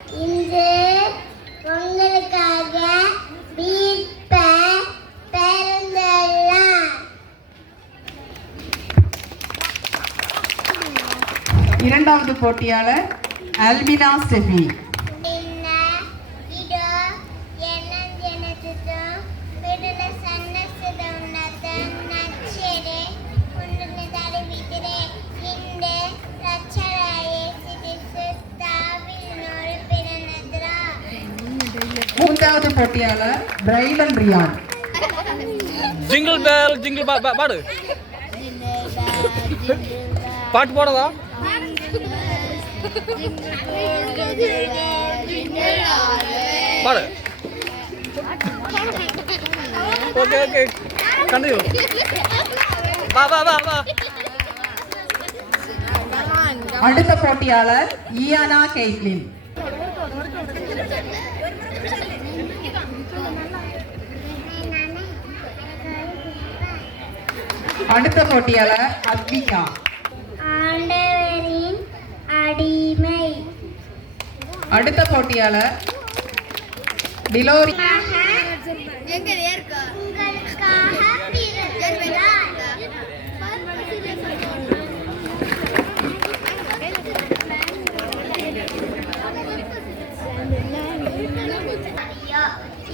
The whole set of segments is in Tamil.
இன்று உங்களுக்காக இரண்டாவது போட்டியாளர் அல்பினா ஸ்டெஃபி. மூன்றாவது போட்டியாளர் Brayden Ryan. Jingle bell jingle பாடு பாட்டு போடவா? பாடு. Okay okay continue. வா வா வா வா. அடுத்த போட்டியாளர் இயானா கெய்ட்லின். அடுத்த போட்டியாளர் அத்விகா. ஆண்டவரின் அடிமை. அடுத்த போட்டியாளர் டிலோரி.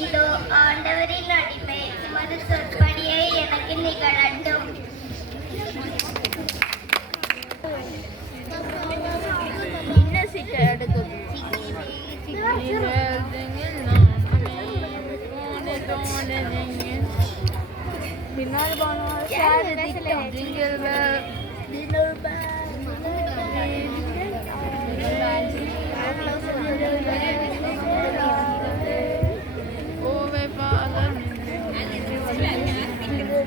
இதோ ஆண்டவரின் அடிமை, உமது சொற்படியே எனக்கு நிகழட்டும்.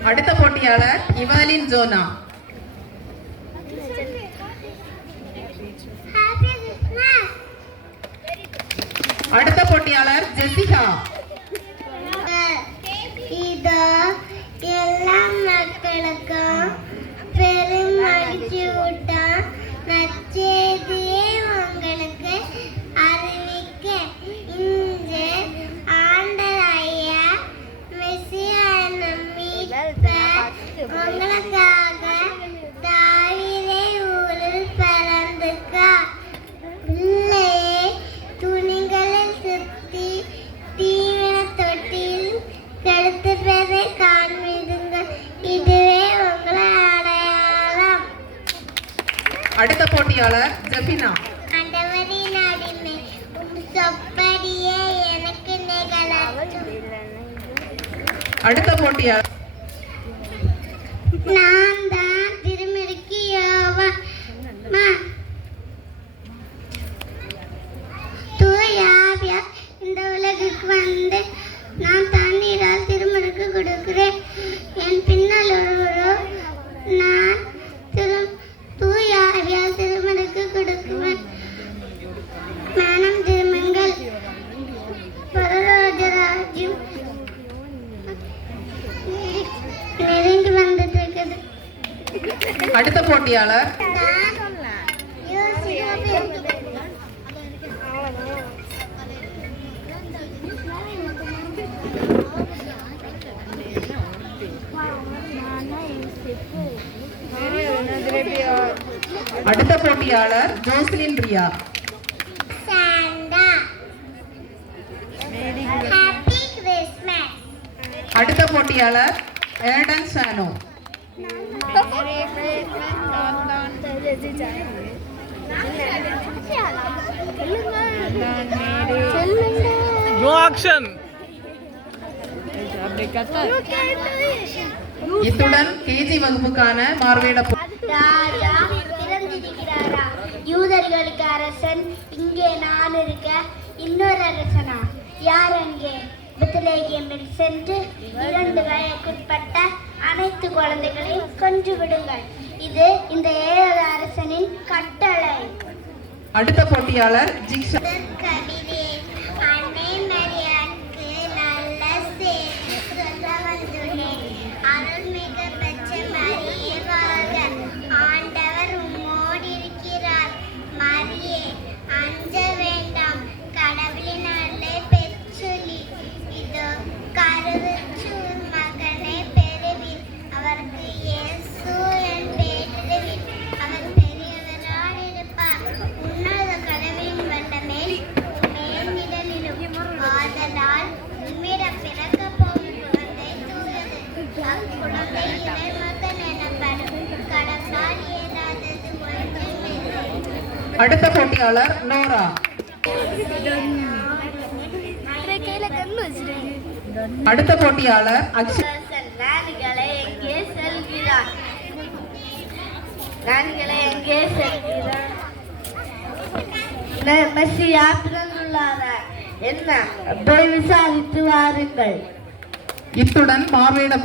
அடுத்த போட்டியாளர் இவாலின் ஜோனா. அடுத்த போட்டியாளர் ஜெசிகா. இதோ எல்லா மக்களுக்கும் பெரும் மகிழ்ச்சி ஊட்டம் நற்செய்தியை உங்களுக்கு அறிவிக்க இன்று ஆண்டவராகிய மெசியா மீட்பர் உங்களுக்காக தாவீது ஊரில் பிறந்தார். பிள்ளையை துணிகளில் சுத்தி தீவன தொட்டியில் கெடுத்துப்பதை காண்பிடுங்கள். இதுவே உங்கள் அடையாளம். அடுத்த போட்டியாளர் ஜெபினா. ஆண்டவரின் அடிமை, உம் சொற்படியே எனக்கு நிகழட்டும். அடுத்த போட்டியாளர் நான் தான் திருமறைக்கு யோவான். தூய ஆவியார் இந்த உலகுக்கு வந்து நான் தண்ணீரால் திருமறைக்கு கொடுக்கிறேன். என் பின்னால் ஒருவரோ நான் தூய ஆவியால் திருமறைக்கு கொடுக்குவேன். மனம் திரும்புங்கள், பரலோகராஜ்யம் நெருங்கி வந்துட்டு இருக்குது. அடுத்த போட்டியாளர் அடுத்த போட்டியாளர் ஜோஸ்லின் ரியா. அடுத்த போட்டியாளர் ஏடன் சானோ. No action. இத்துடன் கேஜி வகுப்புக்கான மார்வேட ராஜா பிறந்திருக்கிறாரா? யூதர்களுக்கு அரசன் இங்கே நான் இருக்க இன்னொரு அரசனா? யார் அங்கே? பெத்லகேமில் சென்று 2 வயதுக்குட்பட்ட அனைத்து குழந்தைகளையும் கொன்று விடுங்கள். இது இந்த ஏழு அரசனின் கட்டளை. அடுத்த போட்டியாளர் ஜிக்ஷா. ஆண்டவர் உம்மோடு இருக்கிறார். மரியே, அஞ்ச வேண்டாம். அடுத்த போட்டியாளர் நோரா. அடுத்த போட்டியாளர் அக்ஷய். நான்களை எங்கே செல்கிறார்? நான்களை எங்கே செல்கிறார்? மெஸ்ஸியா பிறந்துள்ளாரா என்ன? போய் விசாரித்து வாருங்கள். இத்துடன் பார்வையிட